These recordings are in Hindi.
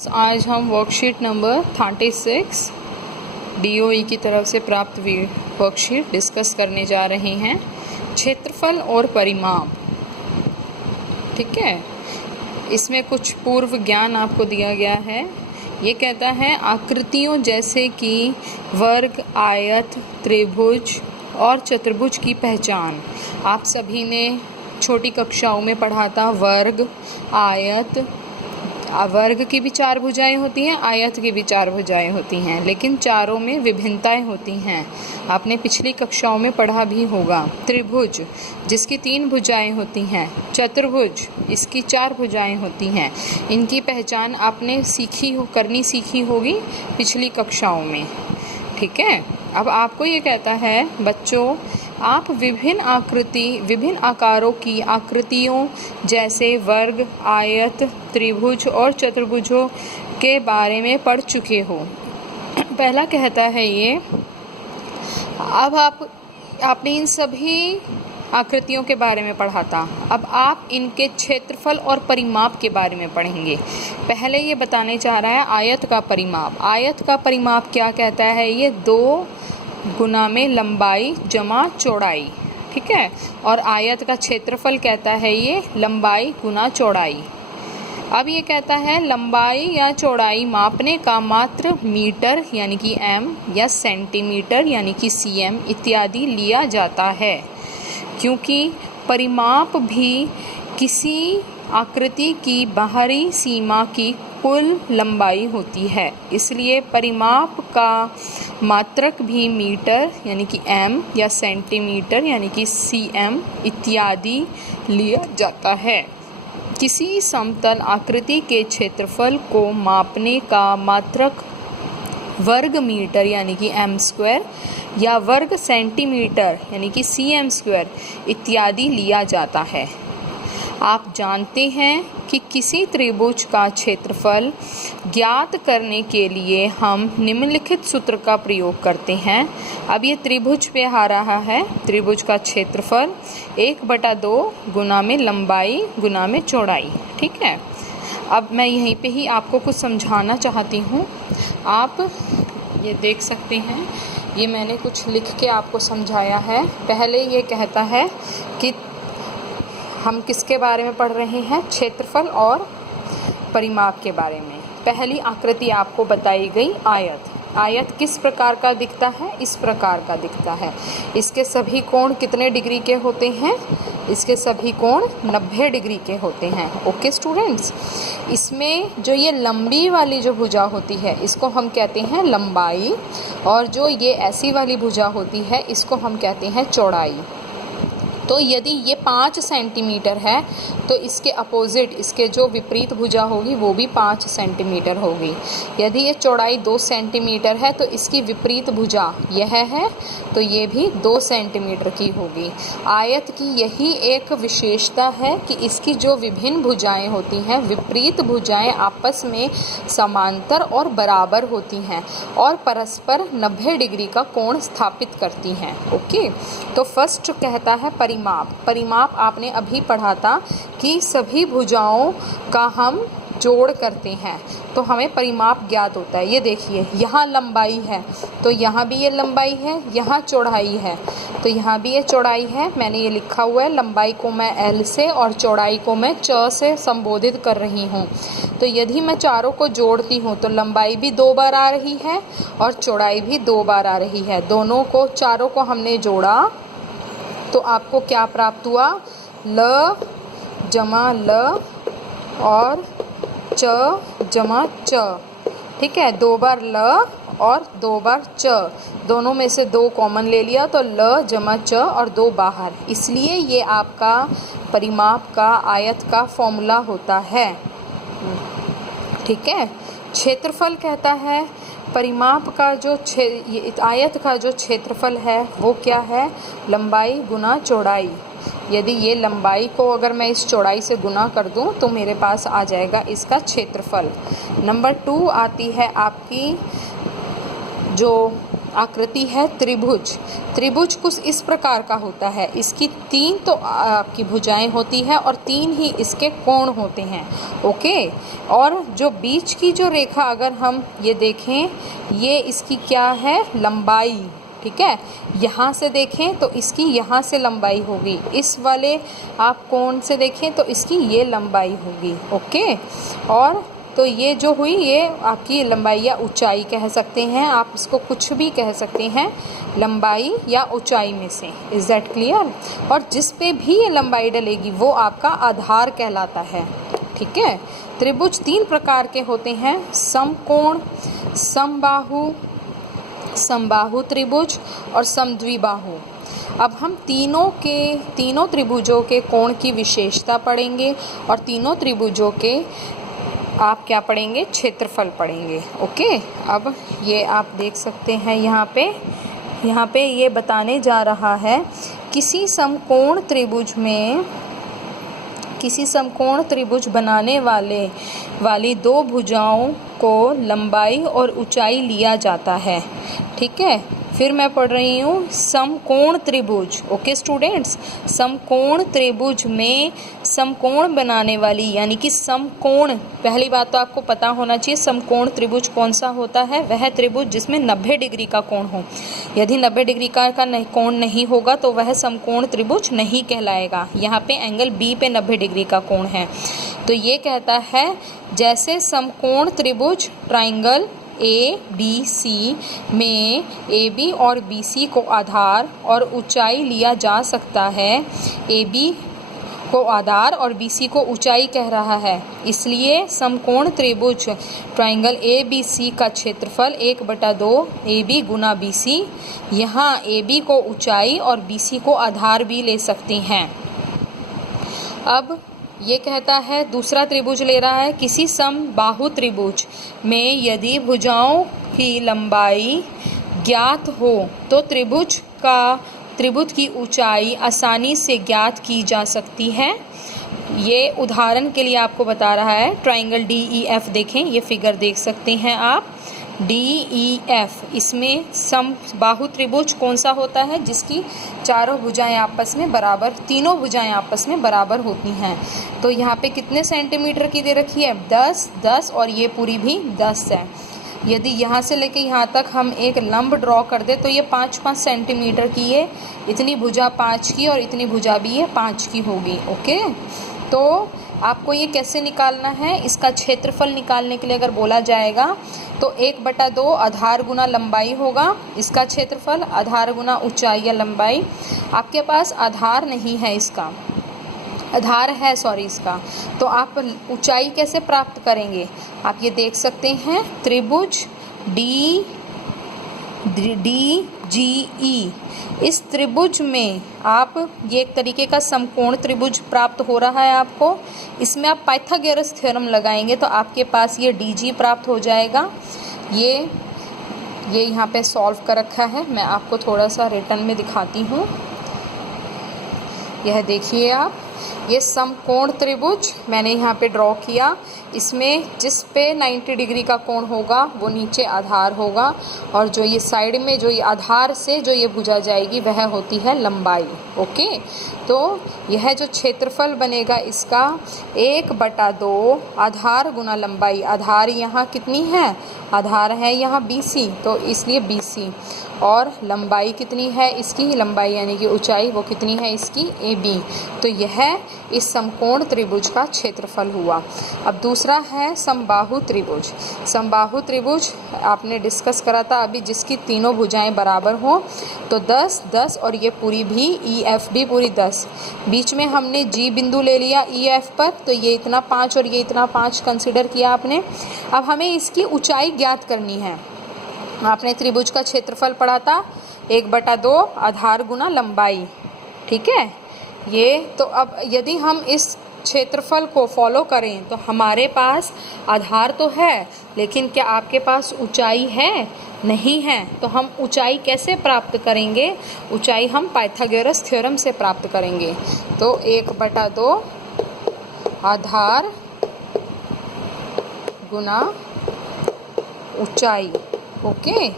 आज हम वर्कशीट नंबर 36 DOE की तरफ से प्राप्त वर्कशीट डिस्कस करने जा रहे हैं। क्षेत्रफल और परिमाप। ठीक है, इसमें कुछ पूर्व ज्ञान आपको दिया गया है। ये कहता है आकृतियों जैसे कि वर्ग, आयत, त्रिभुज और चतुर्भुज की पहचान। आप सभी ने छोटी कक्षाओं में पढ़ा था। वर्ग की भी 4 भुजाएं होती हैं, आयत की भी 4 भुजाएं होती हैं, लेकिन चारों में विभिन्नताएं होती हैं। आपने पिछली कक्षाओं में पढ़ा भी होगा। त्रिभुज जिसकी 3 भुजाएं होती हैं, चतुर्भुज इसकी 4 भुजाएं होती हैं। इनकी पहचान आपने करनी सीखी होगी पिछली कक्षाओं में। ठीक है, अब आपको ये कहता है बच्चों, आप विभिन्न आकारों की आकृतियों जैसे वर्ग, आयत, त्रिभुज और चतुर्भुजों के बारे में पढ़ चुके हो। पहला कहता है ये, अब आपने इन सभी आकृतियों के बारे में पढ़ा था। अब आप इनके क्षेत्रफल और परिमाप के बारे में पढ़ेंगे। पहले ये बताने चाह रहा है आयत का परिमाप। आयत का परिमाप क्या कहता है? ये 2 गुना में लंबाई जमा चौड़ाई। ठीक है, और आयत का क्षेत्रफल कहता है ये लंबाई गुना चौड़ाई। अब ये कहता है लंबाई या चौड़ाई मापने का मात्र मीटर यानी कि m या सेंटीमीटर यानी कि cm इत्यादि लिया जाता है, क्योंकि परिमाप भी किसी आकृति की बाहरी सीमा की कुल लंबाई होती है। इसलिए परिमाप का मात्रक भी मीटर यानी कि m या सेंटीमीटर यानी कि cm इत्यादि लिया जाता है। किसी समतल आकृति के क्षेत्रफल को मापने का मात्रक वर्ग मीटर यानी कि m² या वर्ग सेंटीमीटर यानी कि cm² इत्यादि लिया जाता है। आप जानते हैं कि किसी त्रिभुज का क्षेत्रफल ज्ञात करने के लिए हम निम्नलिखित सूत्र का प्रयोग करते हैं। अब ये त्रिभुज पे आ रहा है। त्रिभुज का क्षेत्रफल 1/2 गुना में लंबाई गुना में चौड़ाई। ठीक है, अब मैं यहीं पे ही आपको कुछ समझाना चाहती हूँ। आप ये देख सकते हैं, ये मैंने कुछ लिख के आपको समझाया है। पहले ये कहता है कि हम किसके बारे में पढ़ रहे हैं? क्षेत्रफल और परिमाप के बारे में। पहली आकृति आपको बताई गई आयत। आयत किस प्रकार का दिखता है? इस प्रकार का दिखता है। इसके सभी कोण कितने डिग्री के होते हैं? इसके सभी कोण 90 डिग्री के होते हैं। ओके स्टूडेंट्स, इसमें जो ये लंबी वाली जो भुजा होती है इसको हम कहते हैं लंबाई, और जो ये ऐसी वाली भुजा होती है इसको हम कहते हैं चौड़ाई। तो यदि ये 5 सेंटीमीटर है तो इसके अपोजिट, इसके जो विपरीत भुजा होगी वो भी 5 सेंटीमीटर होगी। यदि ये चौड़ाई 2 सेंटीमीटर है तो इसकी विपरीत भुजा यह है तो ये भी 2 सेंटीमीटर की होगी। आयत की यही एक विशेषता है कि इसकी जो विभिन्न भुजाएं होती हैं, विपरीत भुजाएं आपस में समांतर और बराबर होती हैं और परस्पर 90 डिग्री का कोण स्थापित करती हैं। ओके, तो फर्स्ट कहता है परिमाप आपने अभी पढ़ा था कि सभी भुजाओं का हम जोड़ करते हैं तो हमें परिमाप ज्ञात होता है। ये देखिए, यहाँ लंबाई है तो यहाँ भी ये लंबाई है, यहाँ चौड़ाई है तो यहाँ भी ये चौड़ाई है। मैंने ये लिखा हुआ है, लंबाई को मैं L से और चौड़ाई को मैं च से संबोधित कर रही हूँ। तो यदि मैं चारों को जोड़ती हूँ तो लंबाई भी 2 बार आ रही है और चौड़ाई भी 2 बार आ रही है। चारों को हमने जोड़ा तो आपको क्या प्राप्त हुआ? ल जमा ल और च जमा च। ठीक है, 2 बार ल और 2 बार च, दोनों में से 2 कॉमन ले लिया तो ल जमा च और 2 बाहर। इसलिए ये आपका परिमाप का आयत का फॉर्मूला होता है। ठीक है, क्षेत्रफल कहता है परिमाप का आयत का जो क्षेत्रफल है वो क्या है? लंबाई गुना चौड़ाई। यदि ये लंबाई को अगर मैं इस चौड़ाई से गुना कर दूं तो मेरे पास आ जाएगा इसका क्षेत्रफल। नंबर 2 आती है आपकी जो आकृति है त्रिभुज। त्रिभुज कुछ इस प्रकार का होता है, इसकी 3 तो आपकी भुजाएं होती है और 3 ही इसके कोण होते हैं। ओके, और जो बीच की जो रेखा अगर हम ये देखें, ये इसकी क्या है, लंबाई। ठीक है, यहाँ से देखें तो इसकी यहाँ से लंबाई होगी, इस वाले आप कोण से देखें तो इसकी ये लंबाई होगी। ओके, और तो ये जो हुई ये आपकी लंबाई या ऊंचाई कह सकते हैं, आप इसको कुछ भी कह सकते हैं, लंबाई या ऊंचाई में से। Is that clear? और जिस पे भी ये लंबाई डलेगी वो आपका आधार कहलाता है। ठीक है, त्रिभुज 3 प्रकार के होते हैं, समकोण, समबाहु, समबाहु त्रिभुज और समद्विबाहु। अब हम तीनों त्रिभुजों के कोण की विशेषता पढ़ेंगे और तीनों त्रिभुजों के आप क्या पढ़ेंगे, क्षेत्रफल पढ़ेंगे। ओके, अब ये आप देख सकते हैं यहाँ पे ये बताने जा रहा है किसी समकोण त्रिभुज बनाने वाली 2 भुजाओं को लंबाई और ऊंचाई लिया जाता है। ठीक है, फिर मैं पढ़ रही हूँ समकोण त्रिभुज। ओके स्टूडेंट्स, समकोण त्रिभुज में समकोण बनाने वाली यानी कि समकोण, पहली बात तो आपको पता होना चाहिए समकोण त्रिभुज कौन सा होता है, वह त्रिभुज जिसमें 90 डिग्री का कोण हो। यदि 90 डिग्री का कोण नहीं होगा तो वह समकोण त्रिभुज नहीं कहलाएगा। यहाँ पे एंगल बी पे 90 डिग्री का कोण है। तो ये कहता है जैसे समकोण त्रिभुज ट्राइंगल ABC में AB और BC को आधार और ऊंचाई लिया जा सकता है, AB को आधार और BC को ऊंचाई कह रहा है, इसलिए समकोण त्रिभुज ट्राइंगल ABC का क्षेत्रफल 1/2 AB गुना BC। यहाँ AB को ऊंचाई और BC को आधार भी ले सकते हैं। अब ये कहता है दूसरा त्रिभुज ले रहा है, किसी समबाहु त्रिभुज में यदि भुजाओं की लंबाई ज्ञात हो तो त्रिभुज की ऊंचाई आसानी से ज्ञात की जा सकती है। ये उदाहरण के लिए आपको बता रहा है, ट्राइंगल DEF देखें, ये फिगर देख सकते हैं आप, DEF, इसमें समबाहु त्रिभुज कौन सा होता है, जिसकी तीनों भुजाएं आपस में बराबर होती हैं। तो यहाँ पे कितने सेंटीमीटर की दे रखी है, 10, 10 और ये पूरी भी 10 है। यदि यहाँ से लेके यहाँ तक हम एक लंब ड्रॉ कर दे तो ये 5-5 सेंटीमीटर की है, इतनी भुजा 5 की और इतनी भुजा भी ये 5 की होगी। ओके, तो आपको ये कैसे निकालना है, इसका क्षेत्रफल निकालने के लिए अगर बोला जाएगा तो 1/2 आधार गुना लंबाई होगा, इसका क्षेत्रफल आधार गुना ऊंचाई या लंबाई। आपके पास आधार नहीं है, इसका आधार है इसका, तो आप ऊंचाई कैसे प्राप्त करेंगे, आप ये देख सकते हैं, त्रिभुज DGE, इस त्रिभुज में आप ये एक तरीके का समकोण त्रिभुज प्राप्त हो रहा है आपको, इसमें आप पाइथागोरस थ्योरम लगाएंगे तो आपके पास ये DG प्राप्त हो जाएगा। ये यहाँ पे सॉल्व कर रखा है, मैं आपको थोड़ा सा रिटर्न में दिखाती हूँ। यह देखिए आप, ये समकोण त्रिभुज मैंने यहाँ पे ड्रॉ किया, इसमें जिस पे 90 डिग्री का कोण होगा वो नीचे आधार होगा और जो ये साइड में जो ये आधार से जो ये भुजा जाएगी वह होती है लंबाई। ओके, तो यह जो क्षेत्रफल बनेगा इसका 1/2 आधार गुना लंबाई, आधार यहाँ कितनी है, आधार है यहाँ BC, तो इसलिए BC, और लंबाई कितनी है इसकी, लंबाई यानी कि ऊंचाई वो कितनी है इसकी, AB। तो यह इस समकोण त्रिभुज का क्षेत्रफल हुआ। अब दूसरा है समबाहु त्रिभुज। समबाहु त्रिभुज आपने डिस्कस करा था अभी, जिसकी तीनों भुजाएं बराबर हों, तो 10, 10 और ये पूरी भी EF भी पूरी 10, बीच में हमने G बिंदु ले लिया EF पर, तो ये इतना 5 और ये इतना 5 कंसिडर किया आपने। अब हमें इसकी ऊंचाई ज्ञात करनी है। आपने त्रिभुज का क्षेत्रफल पढ़ा था 1/2 आधार गुना लंबाई, ठीक है ये। तो अब यदि हम इस क्षेत्रफल को फॉलो करें तो हमारे पास आधार तो है, लेकिन क्या आपके पास ऊंचाई है, नहीं है, तो हम ऊंचाई कैसे प्राप्त करेंगे, ऊंचाई हम पाइथागोरस थ्योरम से प्राप्त करेंगे। तो 1/2 आधार गुना ऊंचाई। ओके,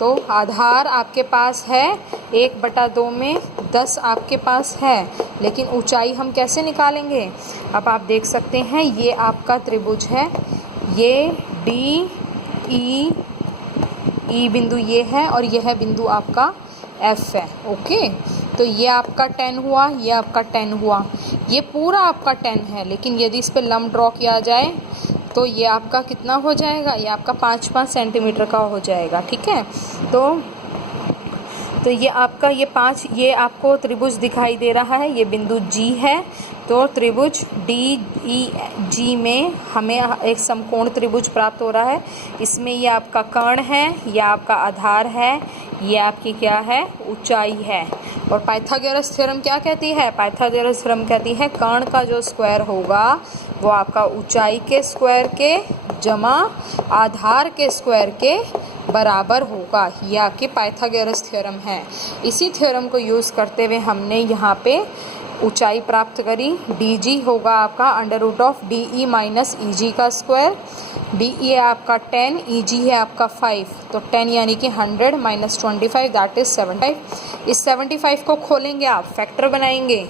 तो आधार आपके पास है 1/2 में 10 आपके पास है, लेकिन ऊंचाई हम कैसे निकालेंगे? अब आप देख सकते हैं ये आपका त्रिभुज है, ये डी ई बिंदु ये है और यह बिंदु आपका एफ है। ओके, तो ये आपका 10 हुआ, ये आपका 10 हुआ, ये पूरा आपका 10 है, लेकिन यदि इस पर लंब ड्रॉ किया जाए तो ये आपका कितना हो जाएगा? ये आपका 5-5 सेंटीमीटर का हो जाएगा। ठीक है, तो ये आपका ये 5, ये आपको त्रिभुज दिखाई दे रहा है, ये बिंदु जी है। तो त्रिभुज DEG में हमें एक समकोण त्रिभुज प्राप्त हो रहा है। इसमें ये आपका कर्ण है, ये आपका आधार है, ये आपकी क्या है? ऊंचाई है। और पाइथागोरस थ्योरम क्या कहती है? पाइथागोरस थ्योरम कहती है कर्ण का जो स्क्वायर होगा वो आपका ऊंचाई के स्क्वायर के जमा आधार के स्क्वायर के बराबर होगा। ये आपकी पाइथागोरस थ्योरम है। इसी थ्योरम को यूज़ करते हुए हमने यहाँ पे ऊंचाई प्राप्त करी। DG होगा आपका √DE माइनस EG का स्क्वायर। DE है आपका 10, EG है आपका 5, तो 10 यानी कि 100 माइनस 25 दैट इज़ 75। इस 75 को खोलेंगे आप, फैक्टर बनाएंगे।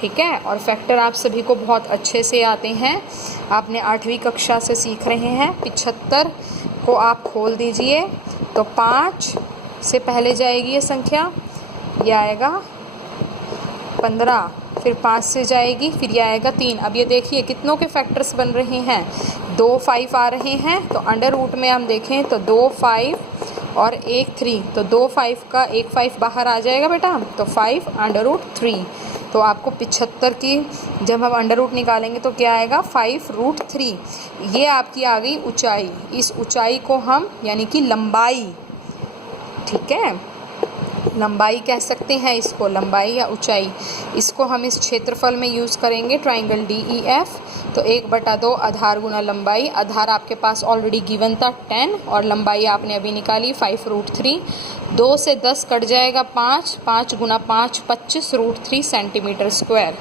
ठीक है, और फैक्टर आप सभी को बहुत अच्छे से आते हैं, आपने 8वीं कक्षा से सीख रहे हैं। 75 को आप खोल दीजिए तो 5 से पहले जाएगी ये संख्या, ये आएगा 15, फिर 5 से जाएगी, फिर ये आएगा 3। अब ये देखिए कितनों के फैक्टर्स बन रहे हैं, 2 5 आ रहे हैं, तो अंडर रूट में हम देखें तो 2 5 और 1 3, तो 2 5 का 1 5 बाहर आ जाएगा बेटा, तो 5 √3। तो आपको 75 की जब हम अंडर रूट निकालेंगे तो क्या आएगा? 5√3। ये आपकी आ गई ऊंचाई। इस ऊंचाई को हम यानी कि लंबाई, ठीक है, लंबाई कह सकते हैं इसको, लंबाई या ऊंचाई, इसको हम इस क्षेत्रफल में यूज़ करेंगे ट्राइंगल DEF। तो 1/2 आधार गुना लंबाई, आधार आपके पास ऑलरेडी गिवन था 10 और लंबाई आपने अभी निकाली 5√3। 2 से 10 कट जाएगा 5, 5 गुना 5 25√3 सेंटीमीटर स्क्वायर।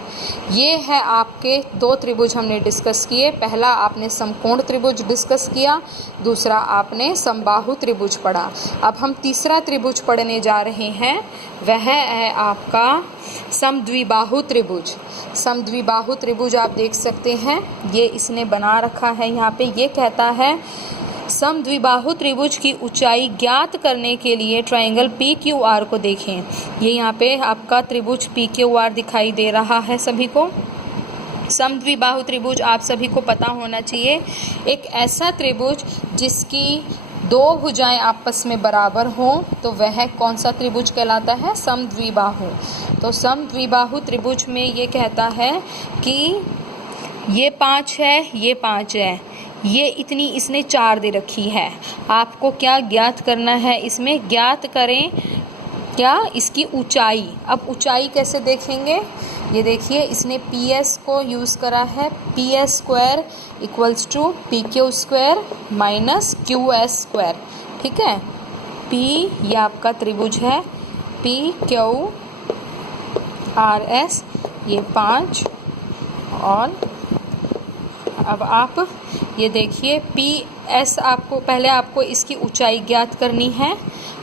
ये है आपके 2 त्रिभुज हमने डिस्कस किए। पहला आपने समकोण त्रिभुज डिस्कस किया, दूसरा आपने समबाहु त्रिभुज पढ़ा। अब हम तीसरा त्रिभुज पढ़ने जा रहे हैं, वह है आपका समद्विबाहु त्रिभुज। समद्विबाहु त्रिभुज आप देख सकते हैं, ये इसने बना रखा है यहाँ पे। ये कहता है समद्विबाहु त्रिभुज की ऊंचाई ज्ञात करने के लिए ट्राइंगल PQR को देखें। ये यहाँ पे आपका त्रिभुज PQR दिखाई दे रहा है सभी को। समद्विबाहु त्रिभुज आप सभी को पता होना चाहिए, एक ऐसा त्रिभुज जिसकी 2 भुजाएं आपस में बराबर हों, तो वह कौन सा त्रिभुज कहलाता है? समद्विबाहु। तो समद्विबाहु त्रिभुज में ये कहता है कि ये 5 है, ये 5 है, ये इतनी इसने 4 दे रखी है। आपको क्या ज्ञात करना है? इसमें ज्ञात करें क्या? इसकी ऊंचाई। अब ऊंचाई कैसे देखेंगे? ये देखिए, इसने PS को यूज़ करा है, PS² = PQ² माइनस QS²। ठीक है, P ये आपका त्रिभुज है, PQRS ये 5। और अब आप ये देखिए PS, आपको पहले आपको इसकी ऊंचाई ज्ञात करनी है।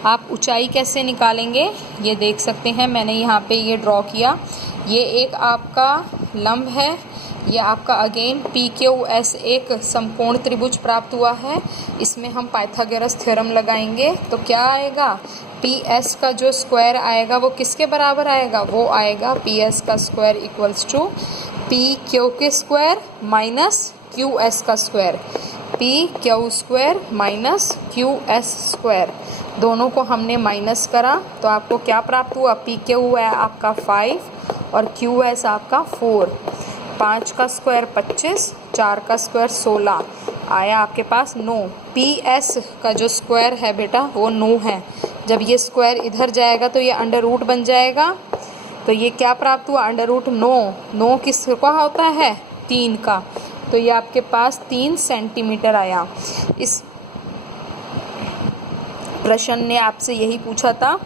आप ऊंचाई कैसे निकालेंगे? ये देख सकते हैं, मैंने यहाँ पे ये ड्रॉ किया। ये एक आपका लंब है, ये आपका अगेन PQS एक समकोण त्रिभुज प्राप्त हुआ है। इसमें हम पाइथागोरस थ्योरम लगाएंगे तो क्या आएगा? PS का जो स्क्वायर आएगा वो किसके बराबर आएगा? वो आएगा PS का स्क्वायर = PQ² माइनस QS का स्क्वायर, PQ² माइनस QS²। दोनों को हमने माइनस करा तो आपको क्या प्राप्त हुआ? PQ है आपका 5 और QS आपका 4। 5 का स्क्वायर 25, 4 का स्क्वायर 16, आया आपके पास 9। PS का जो स्क्वायर है बेटा वो 9 है। जब ये स्क्वायर इधर जाएगा तो ये अंडर रूट बन जाएगा, तो ये क्या प्राप्त हुआ? Under root 9। 9 किसका होता है? 3 का। तो ये आपके पास 3 सेंटीमीटर आया। इस प्रश्न ने आपसे यही पूछा था